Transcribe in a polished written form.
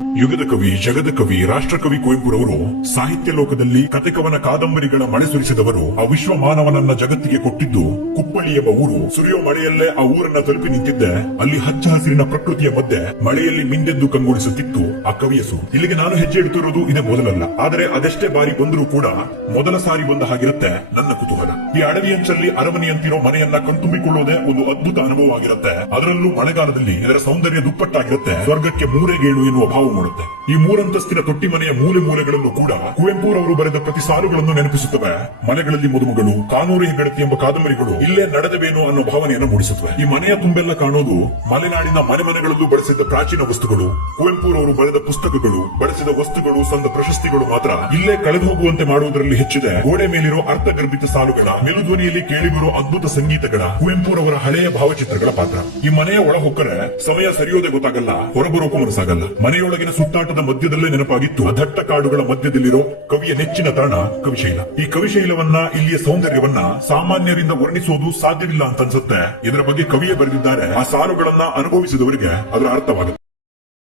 ಯುಗದ ಕವಿ, ಜಗದ ಕವಿ, ರಾಷ್ಟ್ರಕವಿ ಕುವೆಂಪುರವರು ಸಾಹಿತ್ಯ ಲೋಕದಲ್ಲಿ ಕತೆಕವನ ಕಾದಂಬರಿಗಳ ಮಳೆ ಸುರಿಸಿದವರು. ಆ ವಿಶ್ವ ಮಾನವನನ್ನ ಜಗತ್ತಿಗೆ ಕೊಟ್ಟಿದ್ದು ಕುಪ್ಪಳ್ಳಿ ಎಂಬ ಊರು. ಸುರಿಯೋ ಮಳೆಯಲ್ಲೇ ಆ ಊರನ್ನ ತಲುಪಿ ನಿಂತಿದ್ದೆ. ಅಲ್ಲಿ ಹಚ್ಚ ಹಸಿರಿನ ಪ್ರಕೃತಿಯ ಮಧ್ಯೆ ಮಳೆಯಲ್ಲಿ ಮಿಂದೆದ್ದು ಕಂಗೊಳಿಸುತ್ತಿತ್ತು ಆ ಕವಿಯಸು. ಇಲ್ಲಿಗೆ ನಾನು ಹೆಜ್ಜೆ ಇಡುತ್ತಿರುವುದು ಇದೇ ಮೊದಲಲ್ಲ, ಆದರೆ ಅದೆಷ್ಟೇ ಬಾರಿ ಬಂದರೂ ಕೂಡ ಮೊದಲ ಸಾರಿ ಬಂದ ಹಾಗಿರುತ್ತೆ ನನ್ನ ಕುತೂಹಲ. ಈ ಅಡವಿಯಂಚಲ್ಲಿ ಅರಮನೆಯಂತಿರೋ ಮನೆಯನ್ನ ಕಣ್ತುಂಬಿಕೊಳ್ಳೋದೇ ಒಂದು ಅದ್ಭುತ ಅನುಭವ ಆಗಿರುತ್ತೆ. ಅದರಲ್ಲೂ ಮಳೆಗಾಲದಲ್ಲಿ ಇದರ ಸೌಂದರ್ಯ ದುಪ್ಪಟ್ಟಾಗಿರುತ್ತೆ. ಸ್ವರ್ಗಕ್ಕೆ ಮೂರೇ ಗೇಣು ಎನ್ನುವ ಭಾವ ಮೂಡುತ್ತೆ. ಈ ಮೂರಂತಸ್ತಿನ ತೊಟ್ಟಿ ಮನೆಯ ಮೂಲೆ ಮೂಲೆಗಳಲ್ಲೂ ಕೂಡ ಕುವೆಂಪುರವರು ಬರೆದ ಪ್ರತಿ ಸಾಲುಗಳನ್ನು ನೆನಪಿಸುತ್ತವೆ. ಮನೆಗಳಲ್ಲಿ ಮದುಮಗಳು, ಕಾನೂರು ಹೆಗ್ಗಡತಿ ಎಂಬ ಕಾದಂಬರಿಗಳು ಇಲ್ಲೇ ನಡೆದವೇನೋ ಅನ್ನೋ ಭಾವನೆಯನ್ನು ಮೂಡಿಸುತ್ತವೆ. ಈ ಮನೆಯ ತುಂಬೆಲ್ಲ ಕಾಣೋದು ಮಲೆನಾಡಿನ ಮನೆಗಳಲ್ಲೂ ಬಳಸಿದ ಪ್ರಾಚೀನ ವಸ್ತುಗಳು, ಕುವೆಂಪುರವರು ಬರೆದ ಪುಸ್ತಕಗಳು, ಬಳಸಿದ ವಸ್ತುಗಳು, ಸಂದ ಪ್ರಶಸ್ತಿಗಳು ಮಾತ್ರ ಇಲ್ಲೇ ಕಳೆದು ಹೋಗುವಂತೆ ಮಾಡುವುದರಲ್ಲಿ ಹೆಚ್ಚಿದೆ. ಗೋಡೆ ಮೇಲಿರೋ ಅರ್ಥಗರ್ಭಿತ ಸಾಲುಗಳ, ಮೆಲುಧ್ವನಿಯಲ್ಲಿ ಕೇಳಿಬರೋ ಅದ್ಭುತ ಸಂಗೀತಗಳ, ಕುವೆಂಪುರವರ ಹಳೆಯ ಭಾವಚಿತ್ರಗಳ ಪಾತ್ರ. ಈ ಮನೆಯ ಒಳ ಹೊಕ್ಕರೆ ಸಮಯ ಸರಿಯೋದೇ ಗೊತ್ತಾಗಲ್ಲ, ಹೊರಬರೋಕು ಮನಸ್ಸಾಗಲ್ಲ. ಮನೆಯೊಳಗಿನ ಸುತ್ತಾಟದ ಮಧ್ಯದಲ್ಲೇ ನೆನಪಾಗಿತ್ತು ದಟ್ಟ ಕಾಡುಗಳ ಮಧ್ಯದಲ್ಲಿರೋ ಕವಿಯ ನೆಚ್ಚಿನ ತಾಣ ಕವಿಶೈಲ. ಈ ಕವಿಶೈಲವನ್ನ, ಇಲ್ಲಿಯ ಸೌಂದರ್ಯವನ್ನ ಸಾಮಾನ್ಯರಿಂದ ವರ್ಣಿಸೋದು ಸಾಧ್ಯವಿಲ್ಲ ಅಂತ ಅನ್ಸುತ್ತೆ. ಇದರ ಬಗ್ಗೆ ಕವಿಯೇ ಬರೆದಿದ್ದಾರೆ. ಆ ಸಾಲುಗಳನ್ನ ಅನುಭವಿಸಿದವರಿಗೆ ಅದರ ಅರ್ಥವಾಗುತ್ತೆ.